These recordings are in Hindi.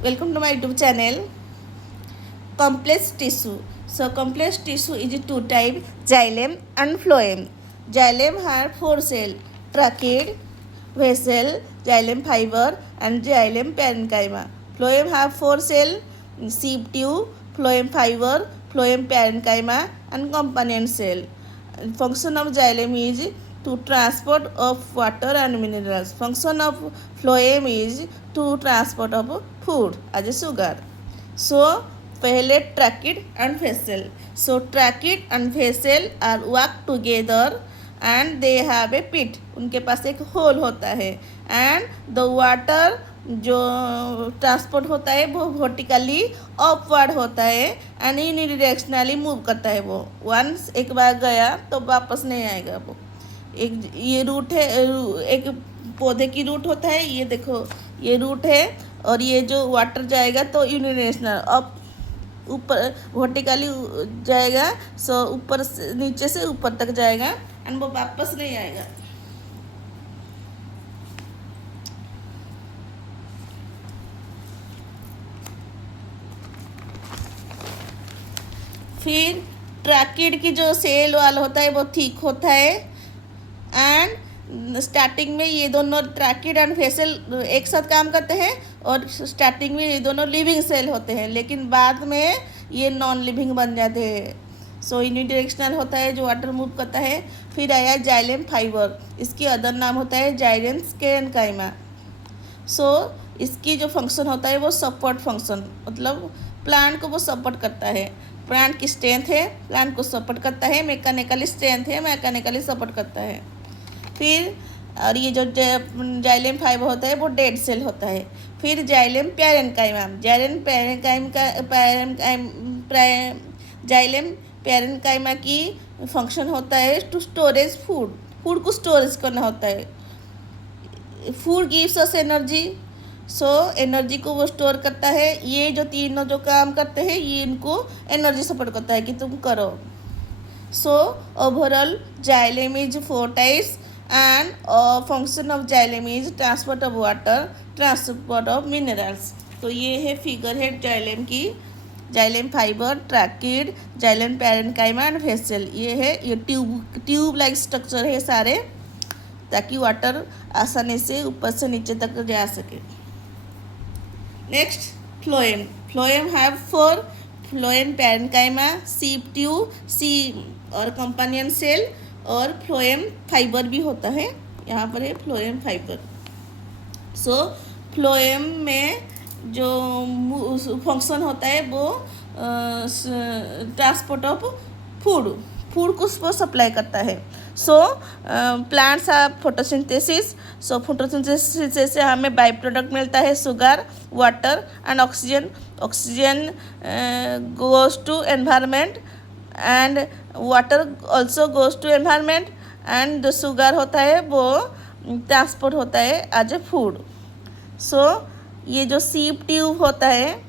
Welcome to my YouTube channel. Complex tissue. So complex tissue is two type: xylem and phloem. Xylem have four cell: trachea, vessel, xylem fiber, and xylem parenchyma. Phloem have four cell: sieve tube, phloem fiber, phloem parenchyma, and companion cell. Function of xylem is to transport of water and minerals. Function of phloem is to transport of food as a sugar. So पहले tracheid and vessel. So tracheid and vessel are work together and they have a pit. उनके पास एक होल होता है एंड द वाटर जो ट्रांसपोर्ट होता है वो वर्टिकली अपवर्ड होता है एंड यूनिडायरेक्शनली मूव करता है. वो वंस एक बार गया तो वापस नहीं आएगा. वो एक ये रूट है, एक पौधे की रूट होता है. ये देखो ये रूट है और ये जो वाटर जाएगा तो यूनिडायरेक्शनल अप ऊपर वर्टिकली जाएगा. सो ऊपर से नीचे से ऊपर तक जाएगा एंड वो वापस नहीं आएगा. फिर ट्रैकिड की जो सेल वाल होता है वो थिक होता है एंड स्टार्टिंग में ये दोनों ट्रैकिड एंड फेसल एक साथ काम करते हैं और स्टार्टिंग में ये दोनों लिविंग सेल होते हैं, लेकिन बाद में ये नॉन लिविंग बन जाते हैं. सो यूनिडायरेक्शनल होता है जो वाटर मूव करता है. फिर आया जाइलेम फाइबर. इसकी अदर नाम होता है जाइलेम पेरेन्काइमा. सो इसकी जो फंक्शन होता है वो सपोर्ट फंक्शन, मतलब प्लांट को वो सपोर्ट करता है. प्लांट की स्ट्रेंथ है, प्लांट को सपोर्ट करता है. मैकेनिकली स्ट्रेंथ है, मैकेनिकली सपोर्ट करता है. फिर और ये जो जाइलेम फाइबर होता है वो डेड सेल होता है. फिर जाइलेम पेरेन्काइमा. जाइलेम पेरेन्काइमा की फंक्शन होता है टू स्टोरेज फूड. फूड को स्टोरेज करना होता है. Food gives us energy. So energy को वो स्टोर करता है. ये जो तीनों जो काम करते हैं ये इनको एनर्जी सपोर्ट करता है कि तुम करो. So overall xylem is four types and function of xylem is transport of water, transport of minerals. तो ये है फिगर है xylem की. xylem fibre, tracheid, xylem parenchyma and फेसल. ये है ये ट्यूब लाइक स्ट्रक्चर है सारे, ताकि वाटर आसानी से ऊपर से नीचे तक जा सके. Next phloem. Phloem have four: phloem parenchyma, sieve tube, sieve और कंपानियन सेल, और फ्लोएम फाइबर भी होता है. यहाँ पर है फ्लोएम फाइबर. सो फ्लोएम में जो फंक्शन होता है वो ट्रांसपोर्ट ऑफ फूड को वो सप्लाई करता है. So plants are photosynthesis. So photosynthesis से हमें बाई प्रोडक्ट मिलता है sugar, water and oxygen. Oxygen goes to environment and water also goes to environment and जो शुगर होता है वो ट्रांसपोर्ट होता है एज ए फूड. सो ये जो सीप ट्यूब होता है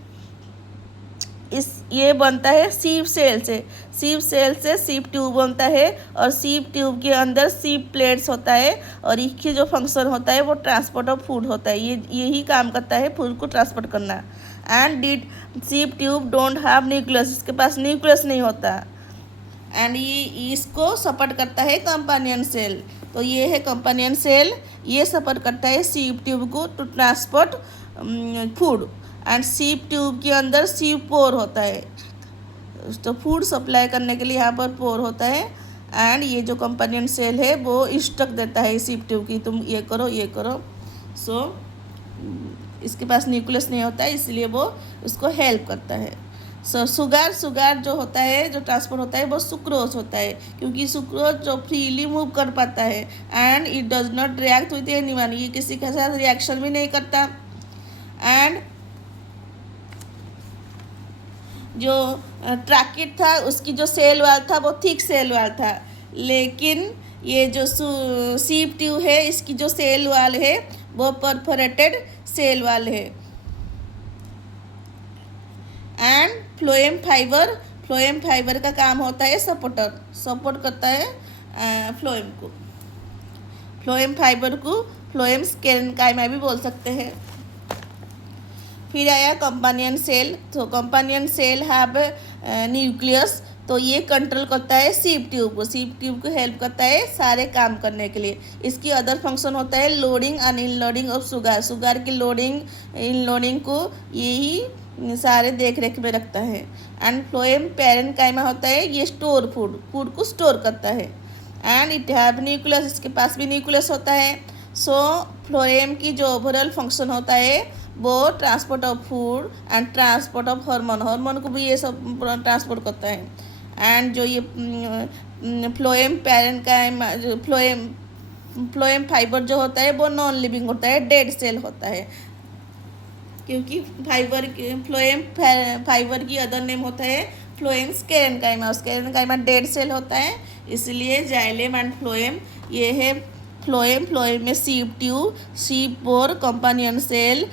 ये बनता है सीप सेल से. सीप सेल से सीप ट्यूब बनता है और सीप ट्यूब के अंदर सीप प्लेट्स होता है और इसकी जो फंक्शन होता है वो ट्रांसपोर्ट ऑफ फूड होता है. यही काम करता है फूड को ट्रांसपोर्ट करना. एंड डिड सीप ट्यूब डोंट हैव न्यूक्लियस. इसके पास न्यूक्लियस नहीं होता एंड ये इसको सपोर्ट करता है कंपानियन सेल. तो ये है कंपानियन सेल. ये सपोर्ट करता है सीप ट्यूब को to transport food and sieve tube के अंदर सीप पोर होता है. तो फूड सप्लाई करने के लिए यहाँ पर पोर होता है एंड ये जो कंपानियन सेल है वो इंस्ट्रक्ट देता है सीप ट्यूब की तुम ये करो ये करो. सो इसके पास न्यूक्लियस नहीं होता है इसलिए वो उसको हेल्प करता है. सो शुगर जो होता है जो ट्रांसपोर्ट होता है वो सुक्रोज होता है, क्योंकि सुक्रोज जो फ्रीली मूव कर पाता है and it does not react with anyone. ये किसी के साथ रिएक्शन भी नहीं करता. एंड जो ट्रैकिड था उसकी जो सेल वाल था वो थिक सेल वाल था, लेकिन ये जो सीप ट्यूब है इसकी जो सेल वाल है वो परफोरेटेड सेल वाल है. एंड फ्लोएम फाइबर का काम होता है सपोर्ट करता है फ्लोएम को. फ्लोएम फाइबर को फ्लोएम पेरेन्काइमा भी बोल सकते हैं. फिर आया कंपानियन सेल। तो कंपानियन सेल हैव न्यूक्लियस, तो ये कंट्रोल करता है सीप ट्यूब को, सीप ट्यूब को हेल्प करता है सारे काम करने के लिए। इसकी अदर फंक्शन होता है loading and unloading of sugar, sugar की लोडिंग इनलोडिंग को यही सारे देख रेख में रखता है। एंड फ्लोएम पैरेन्काइमा होता है, ये स्टोर फूड को स्टोर करता है। एंड इट हैव न्यूक्लियस, इसके पास भी न्यूक्लियस होता है। सो फ्लोएम की जो ओवरऑल फंक्शन होता है वो transport of food and transport of hormone, hormone को भी ये सब ट्रांसपोर्ट करता है। एंड जो ये फ्लोएम पैरेन्काइमा, जो फ्लोएम फाइबर जो होता है वो नॉन लिविंग होता है, डेड सेल होता है, क्योंकि फ्लोएम फाइबर की अदर नेम होता है फ्लोएम स्केरेन्काइमा, स्केरेन्काइमा डेड सेल होता है। इसलिए जाइलेम एंड फ्लोएम ये है फ्लोएम में सीप ट्यूब, सीप bore, companion cell,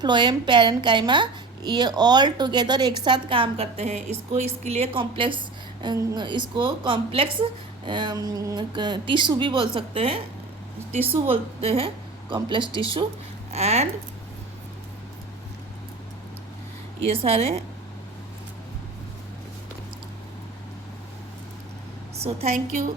phloem parenchyma, ये ऑल टुगेदर एक साथ काम करते हैं। इसके लिए इसको कॉम्प्लेक्स टिश्यू भी बोल सकते हैं, टिश्यू बोलते हैं, कॉम्प्लेक्स टिश्यू। एंड ये सारे, सो थैंक यू।